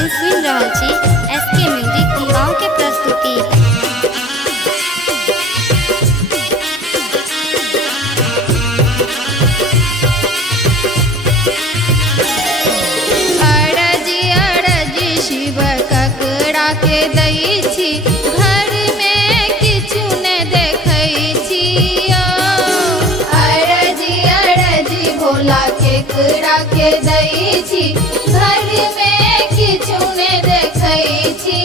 एखन सुनि रहल छी एसके म्यूजिक गाँव के प्रस्तुति। अरजी अरजी शिव ककरा के दै छी, घर में किछु ने देखै छी। अरजी अरजी भोला केकरा के दै छी, घर में किछु ने देखै छी।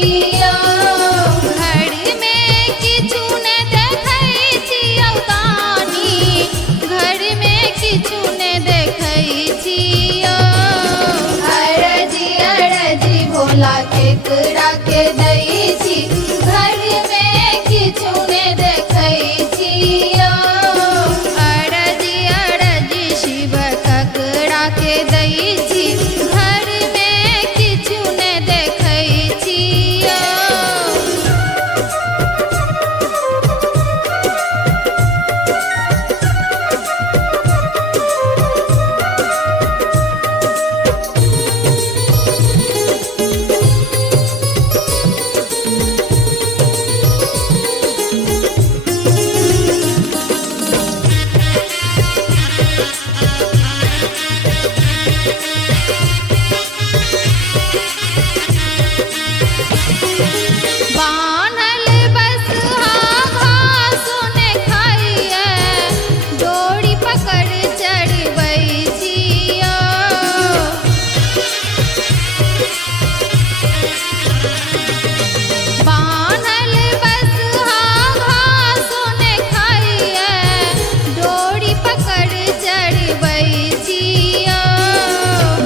घर में किछु ने देखै छी औतानी, घर में किछु ने देखै छी। अरजी अरजी भोला केकरा के दै छी, घर में किछु ने देखै छी। अरजी अरजी शिव ककरा के दै छी, घर में किछु ने देखै छी। बान्हल बसहा घासो ने खाइए, डोरी पकड़ चढ़बै छी। बान्हल बसहा घासो ने खाइए, डोरी पकड़ चढ़बै छी।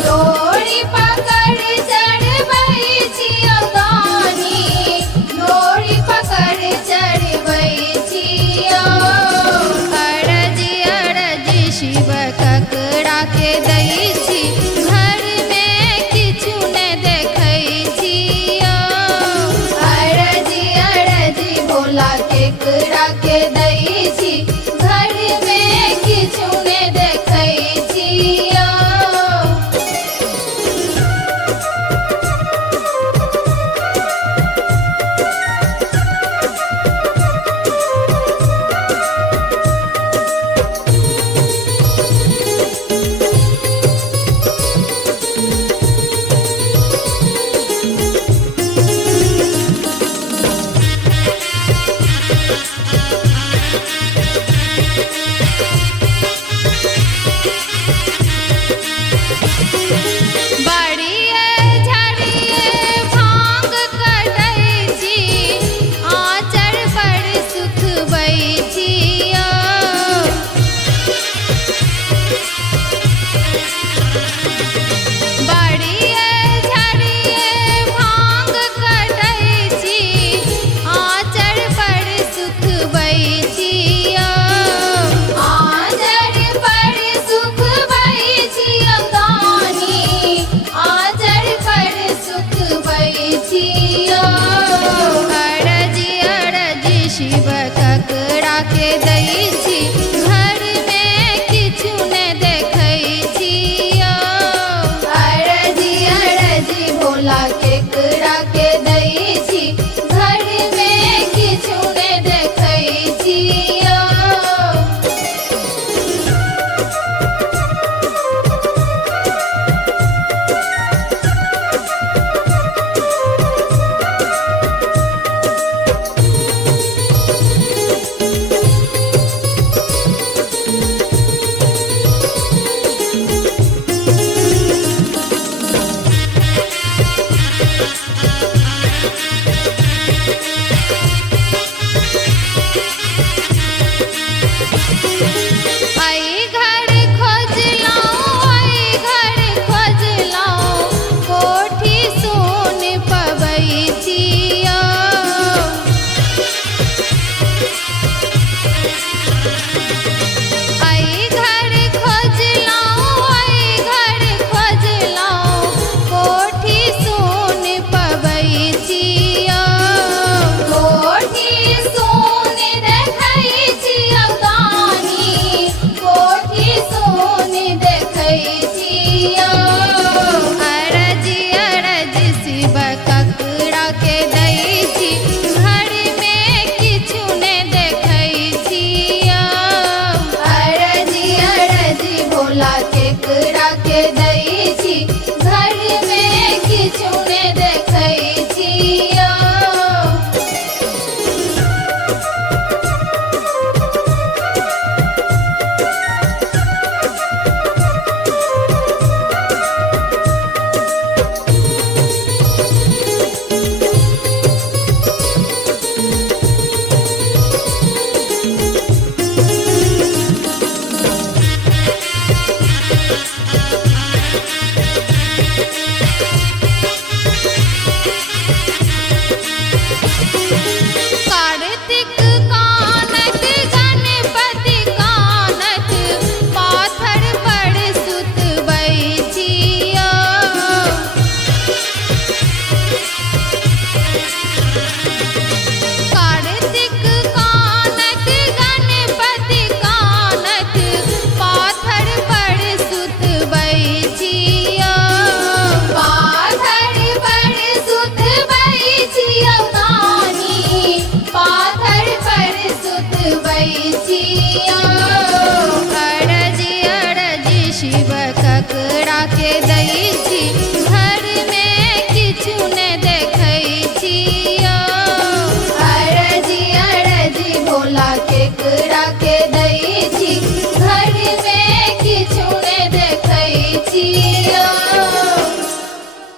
डोरी पकड़ चढ़बै छी औतानी, डोरी पकड़ चढ़बै छी। अरजी अरजी शिव ककरा के दै छी, घर में किछु ने देखै छी। अरजी अरजी भोला केकरा के दै छी, घर में किछु ने देखै छी। बड़िए झड़िए भांग कटै छी, आँचर पर सुखबै छी। बड़िए झड़िए भांग कटै छी, आँचर पर सुखबै छी। आँचर पर सुखबै छी औतानी, आँचर पर सुखबै छी। अरजी अरजी शिव ककरा के दै छी, घर में किछु ने देखै छी। अरजी अरजी भोला केकरा के दै छी, घर में किछु ने देखै छी।